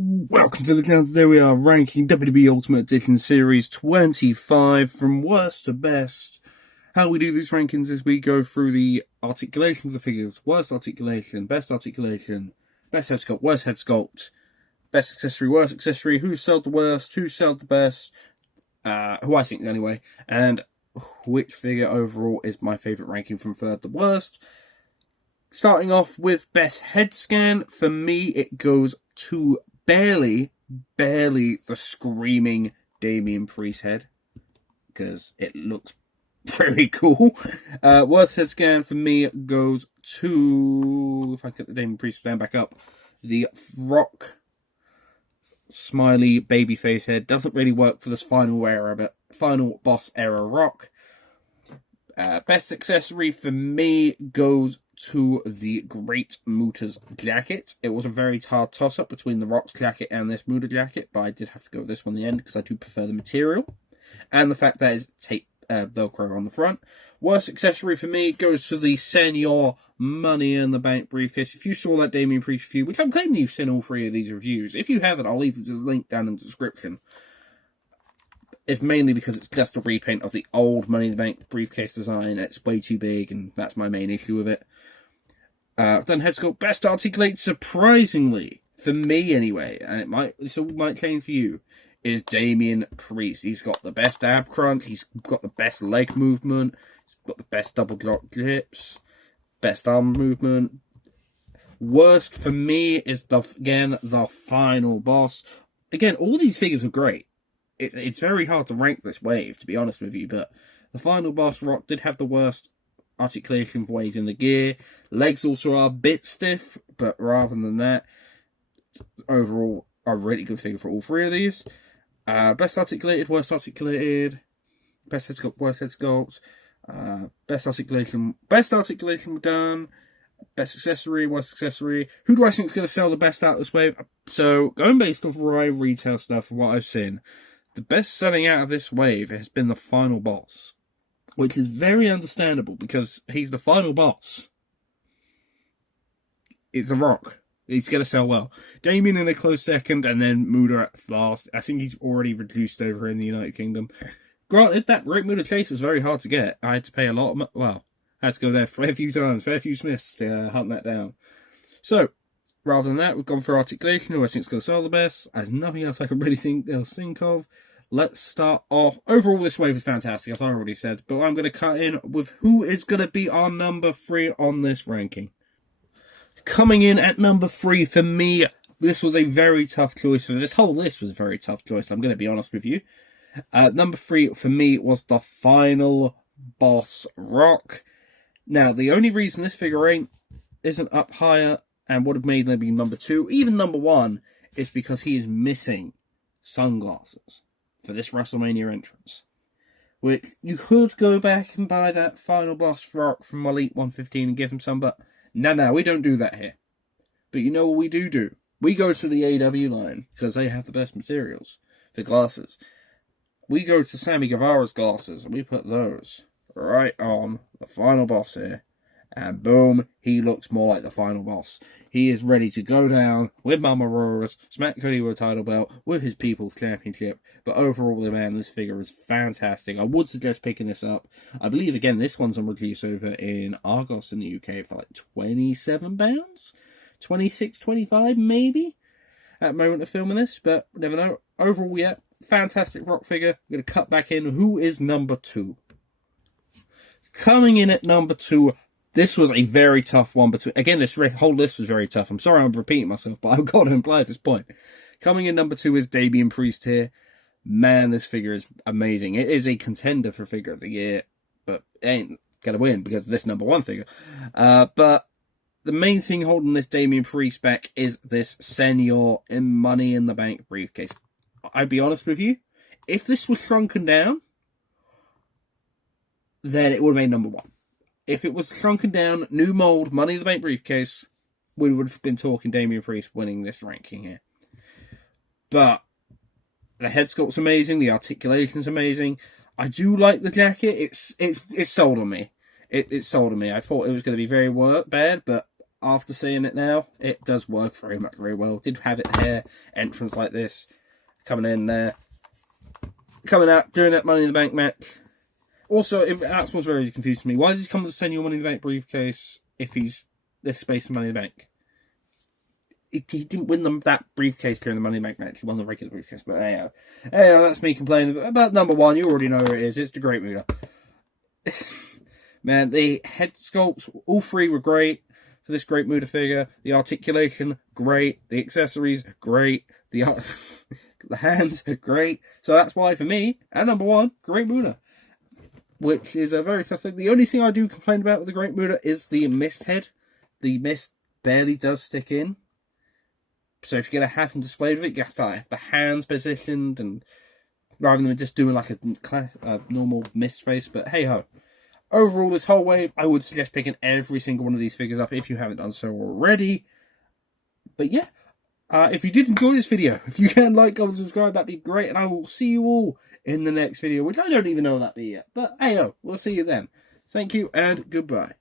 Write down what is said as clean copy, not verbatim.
Welcome to the channel. Today we are ranking WWE Ultimate Edition Series 25 from worst to best. How we do these rankings is we go through the articulation of the figures. Worst articulation, best head sculpt, worst head sculpt, best accessory, worst accessory, who sold the worst, who sold the best, who I think anyway, and which figure overall is my favourite ranking from third to worst. Starting off with best head scan, for me it goes to barely the screaming Damian Priest head, because it looks very cool. Worst head scan for me goes to, if I get the Damian Priest stand back up, the Rock smiley babyface head. Doesn't really work for this final era, but final boss era Rock. Best accessory for me goes to the Great Muta's jacket. It was a very hard toss-up between the Rock's jacket and this Muta jacket, but I did have to go with this one in the end because I do prefer the material. And the fact that it's tape Velcro on the front. Worst accessory for me goes to the Senior Money in the Bank briefcase. If you saw that Damian Priest review, which I'm claiming you've seen all three of these reviews, if you haven't, I'll leave the link down in the description. It's mainly because it's just a repaint of the old Money in the Bank briefcase design. It's way too big, and that's my main issue with it. I've done head sculpt. Best articulate, surprisingly, for me anyway, and this all might change for you, is Damian Priest. He's got the best ab crunch, he's got the best leg movement, he's got the best double drop grips, best arm movement. Worst for me is, the final boss. Again, all these figures are great. It's very hard to rank this wave, to be honest with you, but the final boss, Rock, did have the worst articulation of ways in the gear. Legs also are a bit stiff, but rather than that, overall, a really good figure for all three of these. Best articulated, worst articulated, best head sculpt, worst head sculpt, best articulation done, best accessory, worst accessory. Who do I think is going to sell the best out of this wave? So, going based off retail stuff and what I've seen, the best selling out of this wave has been the final boss, which is very understandable because he's the final boss. It's a Rock. He's going to sell well. Damian in a close second, and then Muta at last. I think he's already reduced over in the United Kingdom. Granted, that Great Muta chase was very hard to get. I had to pay a lot of I had to go there a few times, fair few Smiths to hunt that down. So, rather than that, we've gone for articulation, who I think is going to sell the best. There's nothing else I can really think of. Let's start off. Overall, this wave is fantastic, as I already said, but I'm going to cut in with who is going to be our number 3 on this ranking. Coming in at number 3 for me, this was a very tough choice. This whole list was a very tough choice, I'm going to be honest with you. Number 3 for me was the final boss, Rock. Now, the only reason this figure isn't up higher and would have made maybe number 2, even number 1, is because he is missing sunglasses for this WrestleMania entrance. Which, you could go back and buy that final boss Rock from Elite 115 and give him some, but no, we don't do that here. But you know what we do? We go to the AW line, because they have the best materials for glasses. We go to Sammy Guevara's glasses, and we put those right on the final boss here. And boom, he looks more like the final boss. He is ready to go down with Mama Roars, smack Cody with a title belt, with his People's Championship. But overall, man, this figure is fantastic. I would suggest picking this up. I believe, again, this one's on release over in Argos in the UK for like £27? 26, 25 maybe? At the moment of filming this, but never know. Overall, yeah, fantastic Rock figure. I'm going to cut back in. Who is number 2? Coming in at number 2, this was a very tough one. Again, this whole list was very tough. I'm sorry I'm repeating myself, but I've got to imply at this point. Coming in number 2 is Damian Priest here. Man, this figure is amazing. It is a contender for Figure of the Year, but it ain't going to win because of this number 1 figure. But the main thing holding this Damian Priest back is this Senior Money in the Bank briefcase. I'll be honest with you, if this was shrunken down, then it would have made number 1. If it was shrunken down, new mold, Money in the Bank briefcase, we would have been talking Damian Priest winning this ranking here. But the head sculpt's amazing, the articulation's amazing. I do like the jacket. It's sold on me. It sold on me. I thought it was going to be very bad, but after seeing it now, it does work very well. Did have it here, entrance like this, coming in there, coming out, doing that Money in the Bank match. Also, that's what's very confusing to me. Why does he come with a Senor Money in the Bank briefcase if he's this space in Money in the Bank? He didn't win that briefcase during the Money in the Bank match. He won the regular briefcase. But anyhow, that's me complaining about number one. You already know who it is. It's the Great Muta. Man, the head sculpts, all three were great for this Great Muta figure. The articulation, great. The accessories, great. The hands, great. So that's why, for me, at number one, Great Muta. Which is a very tough thing. The only thing I do complain about with the Great Muta is the mist head. The mist barely does stick in. So if you're going to have him displayed with it, you have to have the hands positioned, and rather than just doing like a normal mist face. But hey ho. Overall, this whole wave, I would suggest picking every single one of these figures up if you haven't done so already. But yeah, if you did enjoy this video, if you can like, comment, subscribe, that'd be great. And I will see you all in the next video, which I don't even know what that'd be yet. But hey ho, we'll see you then. Thank you and goodbye.